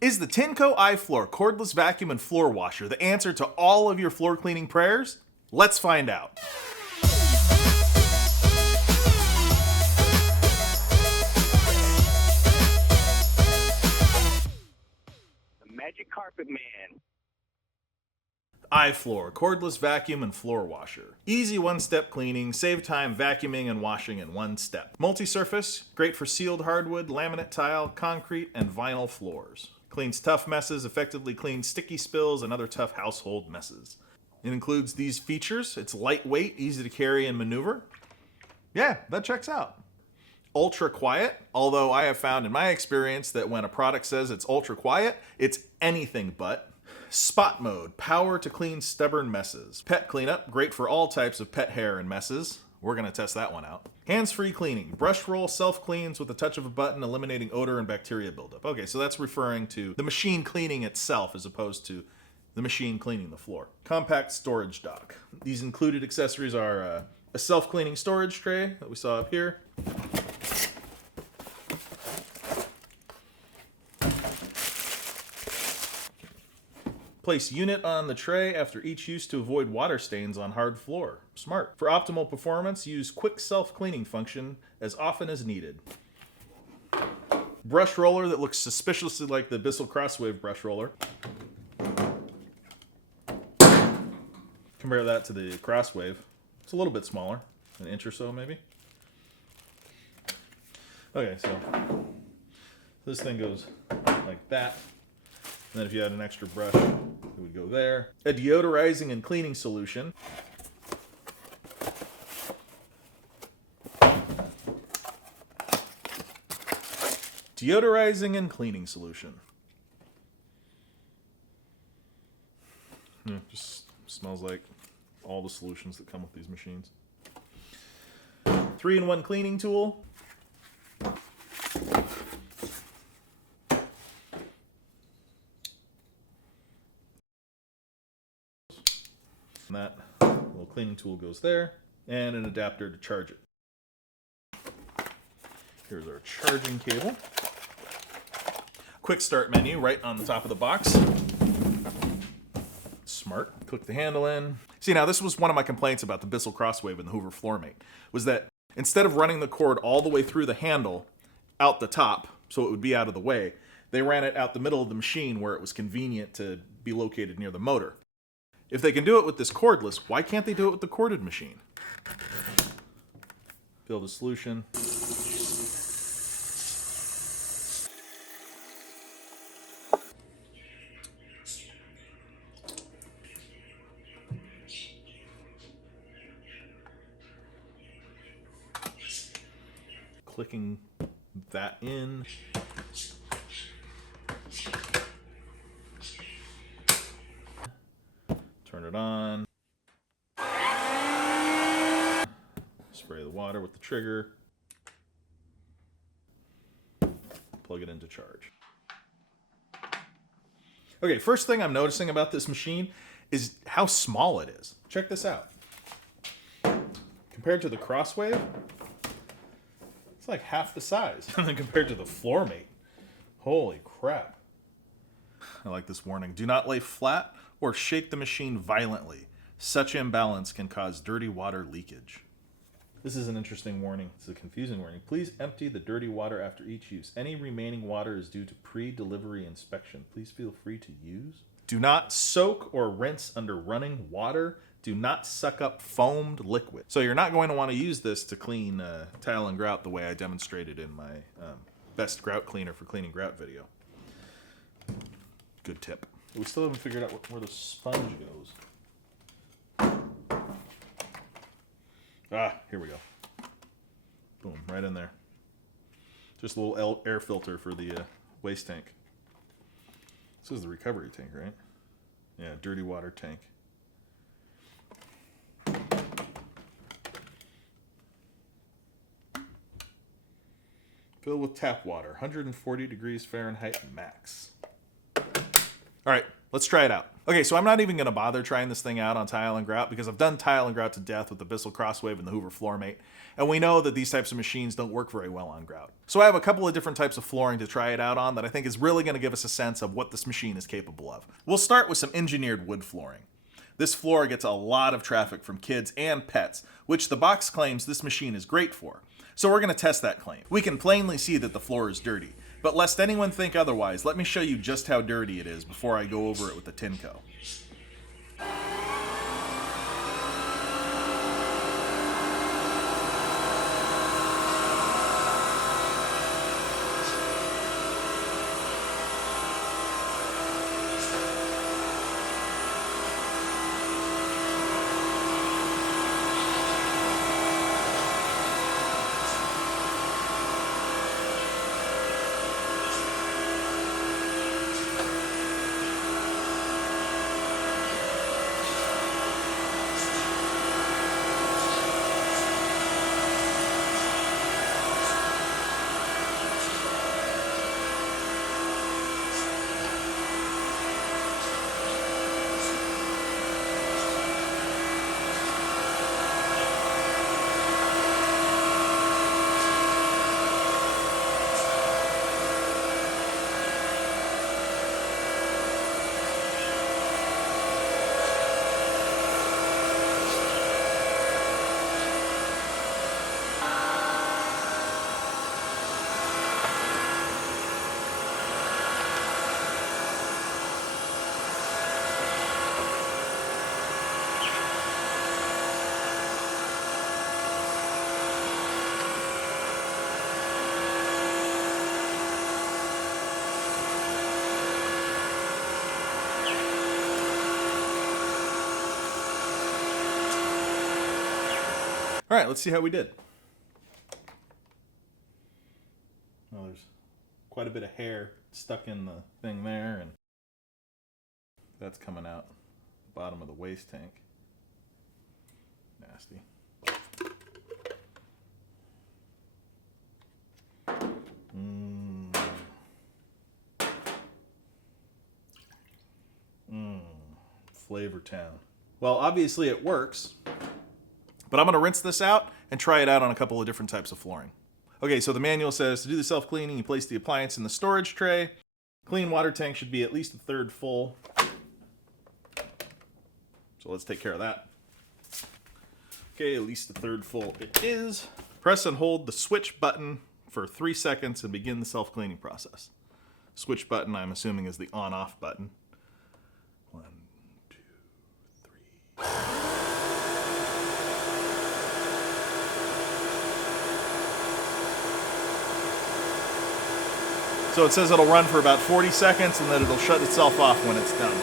Is the Tineco iFloor cordless vacuum and floor washer the answer to all of your floor cleaning prayers? Let's find out. The Magic Carpet Man. iFloor cordless vacuum and floor washer. Easy one-step cleaning, save time vacuuming and washing in one step. Multi-surface, great for sealed hardwood, laminate tile, concrete, and vinyl floors. Cleans tough messes, effectively cleans sticky spills and other tough household messes. It includes these features. It's lightweight, easy to carry and maneuver. Yeah, that checks out. Ultra quiet, although I have found in my experience that when a product says it's ultra quiet, it's anything but. Spot mode, power to clean stubborn messes. Pet cleanup, great for all types of pet hair and messes. We're gonna test that one out. Hands-free cleaning, brush roll self-cleans with the touch of a button, eliminating odor and bacteria buildup. Okay, so that's referring to the machine cleaning itself as opposed to the machine cleaning the floor. Compact storage dock. These included accessories are a self-cleaning storage tray that we saw up here. Place unit on the tray after each use to avoid water stains on hard floor. Smart. For optimal performance, use quick self-cleaning function as often as needed. Brush roller that looks suspiciously like the Bissell Crosswave brush roller. Compare that to the Crosswave. It's a little bit smaller, an inch or so maybe. Okay, so this thing goes like that. And then if you had an extra brush, it would go there. A deodorizing and cleaning solution. Deodorizing and cleaning solution. Just smells like all the solutions that come with these machines. 3-in-1 cleaning tool. And that little cleaning tool goes there, and an adapter to charge it. Here's our charging cable. Quick start menu right on the top of the box. Smart. Click the handle in. See, now this was one of my complaints about the Bissell Crosswave and the Hoover Floormate, was that instead of running the cord all the way through the handle out the top, so it would be out of the way, they ran it out the middle of the machine where it was convenient to be located near the motor. If they can do it with this cordless, why can't they do it with the corded machine? Build a solution. Clicking that in. Turn it on. Spray the water with the trigger. Plug it into charge. Okay, first thing I'm noticing about this machine is how small it is. Check this out. Compared to the Crosswave, it's like half the size. And then compared to the Floormate, holy crap. I like this warning. Do not lay flat or shake the machine violently. Such imbalance can cause dirty water leakage. This is an interesting warning. It's a confusing warning. Please empty the dirty water after each use. Any remaining water is due to pre-delivery inspection. Please feel free to use. Do not soak or rinse under running water. Do not suck up foamed liquid. So you're not going to want to use this to clean tile and grout the way I demonstrated in my best grout cleaner for cleaning grout video. Good tip. We still haven't figured out where the sponge goes. Ah, here we go. Boom, right in there. Just a little air filter for the waste tank. This is the recovery tank, right? Yeah, dirty water tank. Fill with tap water, 140 degrees Fahrenheit max. All right, Let's try it out. Okay, so I'm not even gonna bother trying this thing out on tile and grout because I've done tile and grout to death with the Bissell Crosswave and the Hoover Floormate, and we know that these types of machines don't work very well on grout. So I have a couple of different types of flooring to try it out on that I think is really gonna give us a sense of what this machine is capable of. We'll start with some engineered wood flooring. This floor gets a lot of traffic from kids and pets, which the box claims this machine is great for. So we're gonna test that claim. We can plainly see that the floor is dirty, but lest anyone think otherwise, let me show you just how dirty it is before I go over it with the Tineco. All right, let's see how we did. Well, there's quite a bit of hair stuck in the thing there, and that's coming out the bottom of the waste tank. Nasty. Flavor Town. Well, obviously it works. But I'm going to rinse this out and try it out on a couple of different types of flooring. Okay, so the manual says to do the self-cleaning, you place the appliance in the storage tray. Clean water tank should be at least a third full. So let's take care of that. Okay, at least a third full it is. Press and hold the switch button for 3 seconds and begin the self-cleaning process. Switch button, I'm assuming, is the on-off button. 1, 2, 3. So it says it'll run for about 40 seconds and then it'll shut itself off when it's done.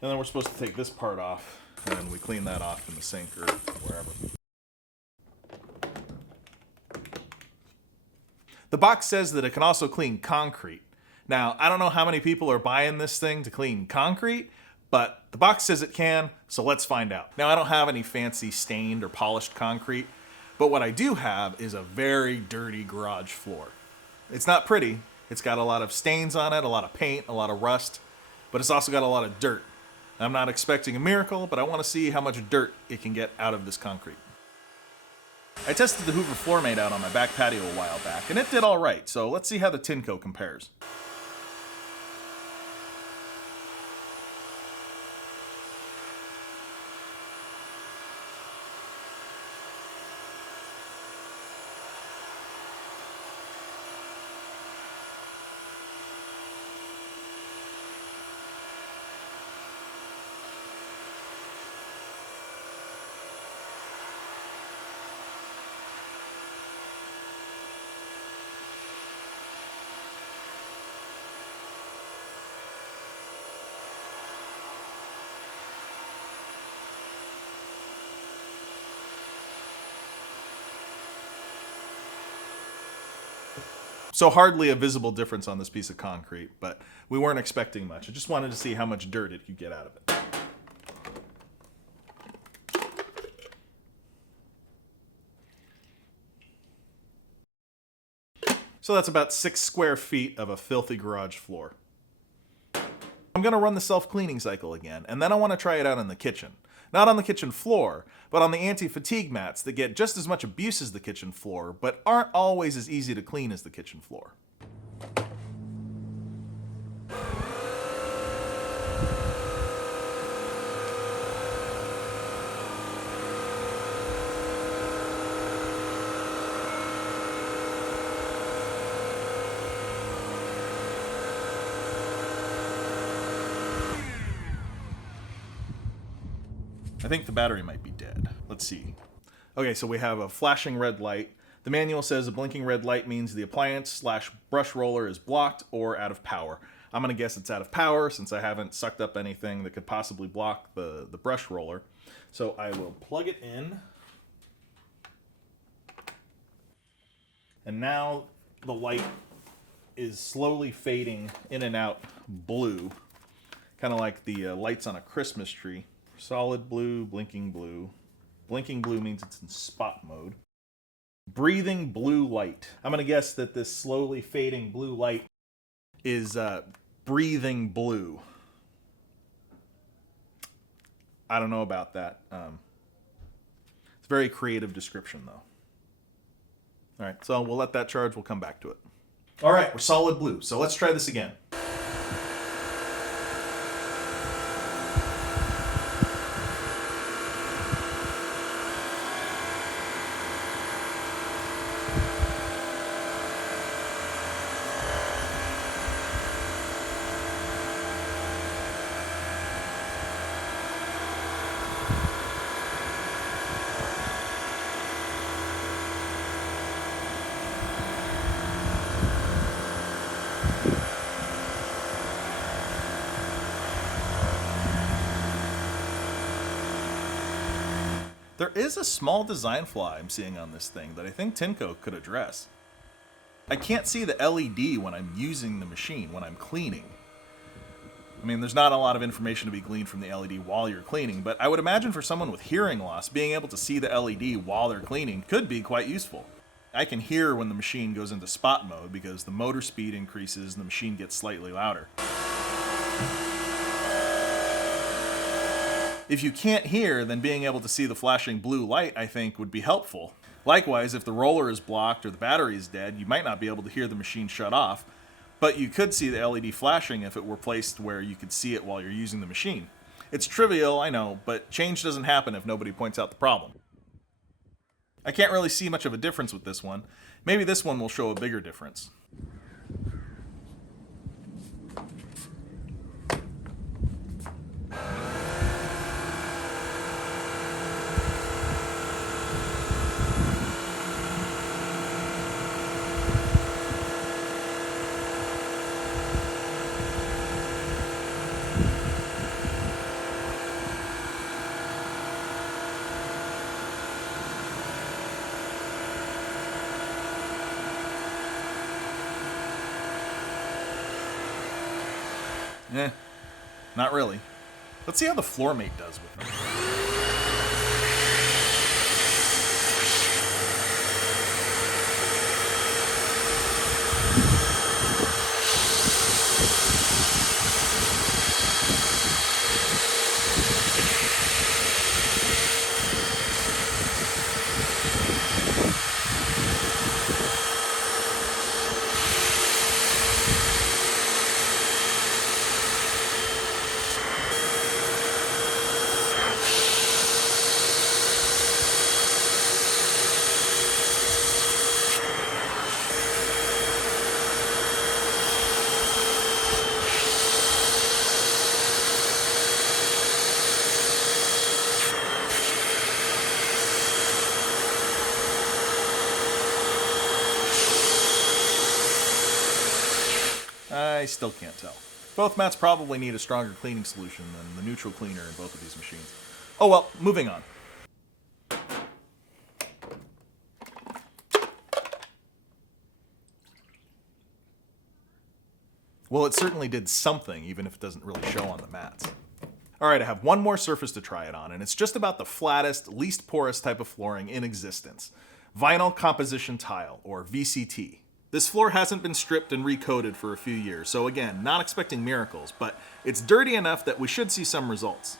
And then we're supposed to take this part off, and we clean that off in the sink or wherever. The box says that it can also clean concrete. Now, I don't know how many people are buying this thing to clean concrete, but the box says it can, so let's find out. Now, I don't have any fancy stained or polished concrete, but what I do have is a very dirty garage floor. It's not pretty. It's got a lot of stains on it, a lot of paint, a lot of rust, but it's also got a lot of dirt. I'm not expecting a miracle, but I want to see how much dirt it can get out of this concrete. I tested the Hoover Floormate out on my back patio a while back, and it did all right, so let's see how the Tineco compares. So hardly a visible difference on this piece of concrete, but we weren't expecting much. I just wanted to see how much dirt it could get out of it. So that's about 6 square feet of a filthy garage floor. I'm going to run the self-cleaning cycle again, and then I want to try it out in the kitchen. Not on the kitchen floor, but on the anti-fatigue mats that get just as much abuse as the kitchen floor, but aren't always as easy to clean as the kitchen floor. I think the battery might be dead. Let's see. Okay, so we have a flashing red light. The manual says a blinking red light means the appliance/brush roller is blocked or out of power. I'm gonna guess it's out of power since I haven't sucked up anything that could possibly block the brush roller. So I will plug it in. And now the light is slowly fading in and out blue. Kind of like the lights on a Christmas tree. Solid blue, blinking blue. Blinking blue means it's in spot mode. Breathing blue light. I'm going to guess that this slowly fading blue light is breathing blue. I don't know about that. It's a very creative description, though. All right, so we'll let that charge. We'll come back to it. All right, we're solid blue, so let's try this again. There is a small design flaw I'm seeing on this thing that I think Tineco could address. I can't see the LED when I'm using the machine, when I'm cleaning. I mean, there's not a lot of information to be gleaned from the LED while you're cleaning, but I would imagine for someone with hearing loss, being able to see the LED while they're cleaning could be quite useful. I can hear when the machine goes into spot mode because the motor speed increases and the machine gets slightly louder. If you can't hear, then being able to see the flashing blue light, I think, would be helpful. Likewise, if the roller is blocked or the battery is dead, you might not be able to hear the machine shut off, but you could see the LED flashing if it were placed where you could see it while you're using the machine. It's trivial, I know, but change doesn't happen if nobody points out the problem. I can't really see much of a difference with this one. Maybe this one will show a bigger difference. Not really. Let's see how the floor mate does with it. I still can't tell. Both mats probably need a stronger cleaning solution than the neutral cleaner in both of these machines. Oh well, moving on. Well, it certainly did something, even if it doesn't really show on the mats. All right, I have one more surface to try it on, and it's just about the flattest, least porous type of flooring in existence. Vinyl composition tile, or VCT. This floor hasn't been stripped and recoated for a few years, so again, not expecting miracles, but it's dirty enough that we should see some results.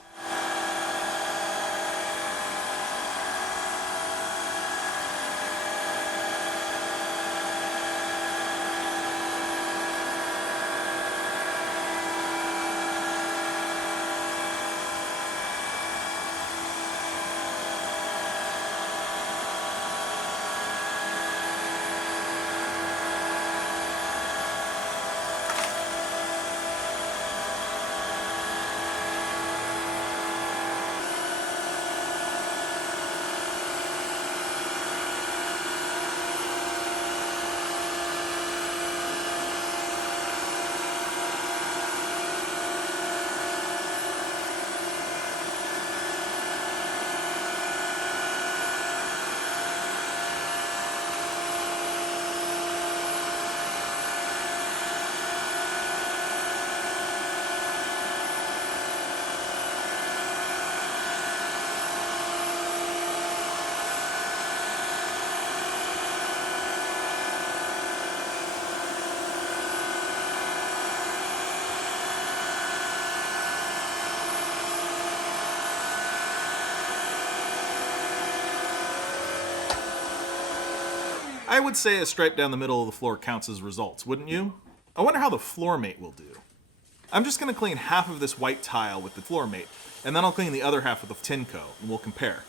I would say a stripe down the middle of the floor counts as results, wouldn't you? I wonder how the floor mate will do. I'm just going to clean half of this white tile with the floor mate, and then I'll clean the other half with the Tineco, and we'll compare.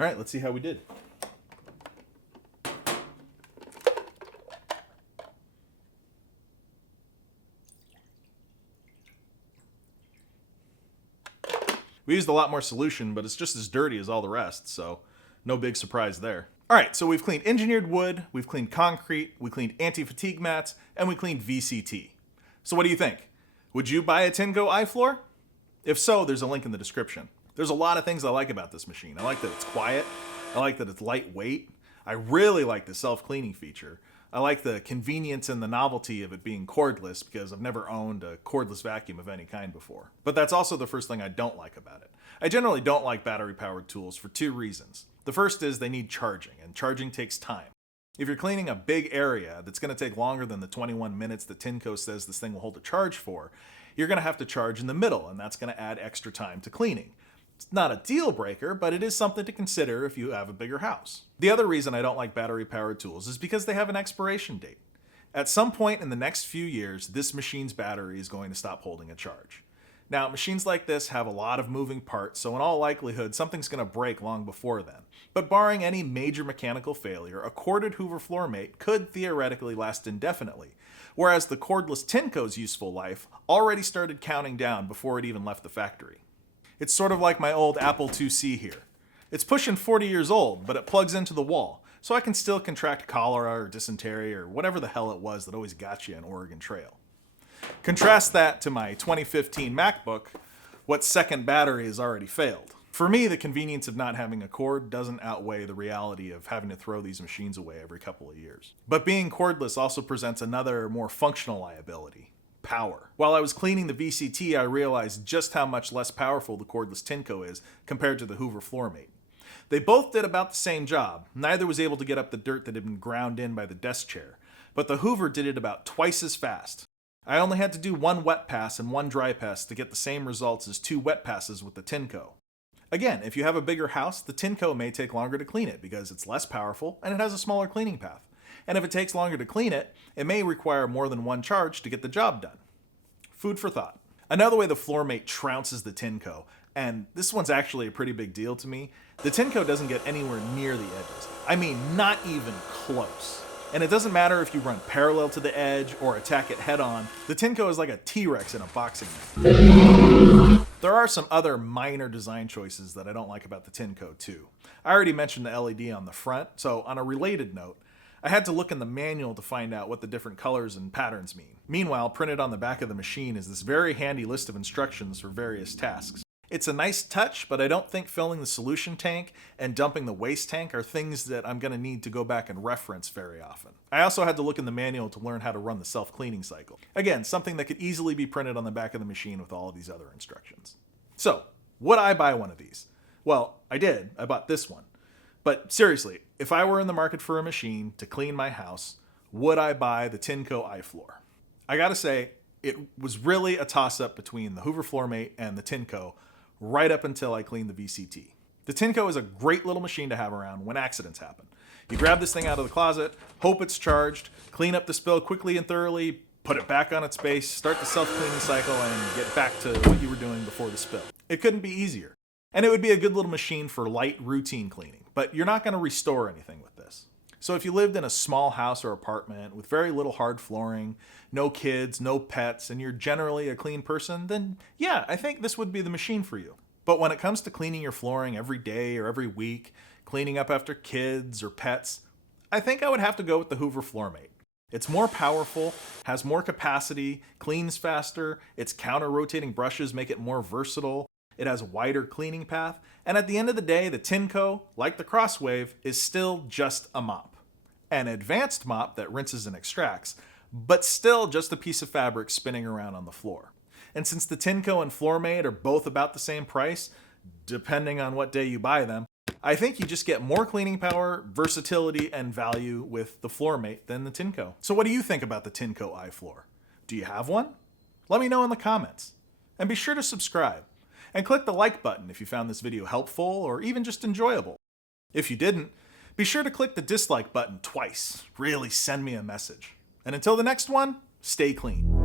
All right, let's see how we did. We used a lot more solution, but it's just as dirty as all the rest, so no big surprise there. All right, so we've cleaned engineered wood, we've cleaned concrete, we cleaned anti-fatigue mats, and we cleaned VCT. So what do you think? Would you buy a Tineco iFloor? If so, there's a link in the description. There's a lot of things I like about this machine. I like that it's quiet. I like that it's lightweight. I really like the self-cleaning feature. I like the convenience and the novelty of it being cordless because I've never owned a cordless vacuum of any kind before. But that's also the first thing I don't like about it. I generally don't like battery-powered tools for two reasons. The first is they need charging, and charging takes time. If you're cleaning a big area that's going to take longer than the 21 minutes that Tineco says this thing will hold a charge for, you're going to have to charge in the middle, and that's going to add extra time to cleaning. It's not a deal breaker, but it is something to consider if you have a bigger house. The other reason I don't like battery-powered tools is because they have an expiration date. At some point in the next few years, this machine's battery is going to stop holding a charge. Now, machines like this have a lot of moving parts, so in all likelihood, something's going to break long before then. But barring any major mechanical failure, a corded Hoover floor mate could theoretically last indefinitely, whereas the cordless Tineco's useful life already started counting down before it even left the factory. It's sort of like my old Apple IIc here. It's pushing 40 years old, but it plugs into the wall, so I can still contract cholera or dysentery or whatever the hell it was that always got you on Oregon Trail. Contrast that to my 2015 MacBook, what second battery has already failed. For me, the convenience of not having a cord doesn't outweigh the reality of having to throw these machines away every couple of years. But being cordless also presents another, more functional liability. Power. While I was cleaning the VCT, I realized just how much less powerful the cordless Tineco is compared to the Hoover floor mate. They both did about the same job. Neither was able to get up the dirt that had been ground in by the desk chair, but the Hoover did it about twice as fast. I only had to do one wet pass and one dry pass to get the same results as two wet passes with the Tineco. Again, if you have a bigger house, the Tineco may take longer to clean it because it's less powerful and it has a smaller cleaning path. And if it takes longer to clean it, it may require more than one charge to get the job done. Food for thought. Another way the floor mate trounces the Tineco, and this one's actually a pretty big deal to me, the Tineco doesn't get anywhere near the edges. I mean, not even close. And it doesn't matter if you run parallel to the edge or attack it head on, the Tineco is like a T-Rex in a boxing ring. There are some other minor design choices that I don't like about the Tineco too. I already mentioned the LED on the front, so on a related note, I had to look in the manual to find out what the different colors and patterns mean. Meanwhile, printed on the back of the machine is this very handy list of instructions for various tasks. It's a nice touch, but I don't think filling the solution tank and dumping the waste tank are things that I'm going to need to go back and reference very often. I also had to look in the manual to learn how to run the self-cleaning cycle. Again, something that could easily be printed on the back of the machine with all of these other instructions. So, would I buy one of these? Well, I did. I bought this one. But seriously, if I were in the market for a machine to clean my house, would I buy the Tineco iFloor? I gotta say, it was really a toss-up between the Hoover Floor Mate and the Tineco, right up until I cleaned the VCT. The Tineco is a great little machine to have around when accidents happen. You grab this thing out of the closet, hope it's charged, clean up the spill quickly and thoroughly, put it back on its base, start the self-cleaning cycle, and get back to what you were doing before the spill. It couldn't be easier. And it would be a good little machine for light routine cleaning, but you're not going to restore anything with this. So if you lived in a small house or apartment with very little hard flooring, no kids, no pets, and you're generally a clean person, then yeah, I think this would be the machine for you. But when it comes to cleaning your flooring every day or every week, cleaning up after kids or pets, I think I would have to go with the Hoover Floor Mate. It's more powerful, has more capacity, cleans faster, its counter-rotating brushes make it more versatile, it has a wider cleaning path, and at the end of the day, the Tineco, like the Crosswave, is still just a mop. An advanced mop that rinses and extracts, but still just a piece of fabric spinning around on the floor. And since the Tineco and Floor Mate are both about the same price, depending on what day you buy them, I think you just get more cleaning power, versatility, and value with the Floor Mate than the Tineco. So what do you think about the Tineco iFloor? Do you have one? Let me know in the comments. And be sure to subscribe. And click the like button if you found this video helpful or even just enjoyable. If you didn't, be sure to click the dislike button twice. Really send me a message. And until the next one, stay clean.